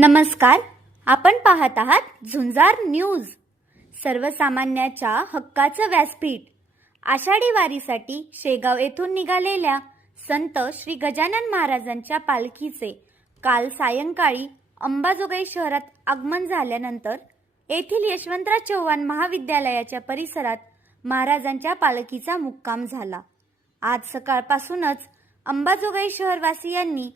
नमस्कार. आपण पाहत आहात झुंजार न्यूज. सर्वसामान्याच्या हक्काचं व्यासपीठ. आषाढी वारीसाठी शेगाव येथून निघालेल्या संत श्री गजानन महाराजांच्या पालखीचे काल सायंकाळी अंबाजोगाई शहरात आगमन झाल्यानंतर येथील यशवंतराव चव्हाण महाविद्यालयाच्या परिसरात महाराजांच्या पालखीचा मुक्काम झाला. आज सकाळपासूनच अंबाजोगाई शहरवासियांनी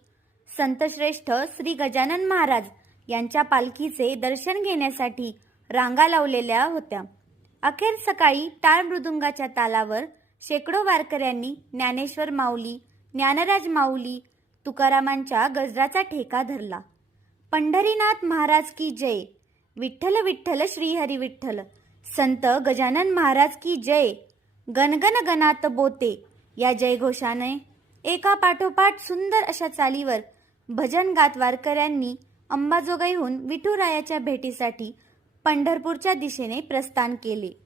संतश्रेष्ठ श्री गजानन महाराज यांच्या पालखीचे दर्शन घेण्यासाठी रांगा लावलेल्या होत्या. अखेर सकाळी टाळ मृदुंगाच्या तालावर शेकडो वारकऱ्यांनी ज्ञानेश्वर माऊली, ज्ञानराज माऊली, तुकारामांच्या गजराचा ठेका धरला. पंढरीनाथ महाराज की जय, विठ्ठल विठ्ठल श्रीहरी विठ्ठल, संत गजानन महाराज की जय, गणगण गणात बोते या जयघोषाने एका पाठोपाठ सुंदर अशा चालीवर भजन गात वारकऱ्यांनी अंबाजोगाईहून विठुरायाच्या भेटीसाठी पंढरपूरच्या दिशेने प्रस्थान केले.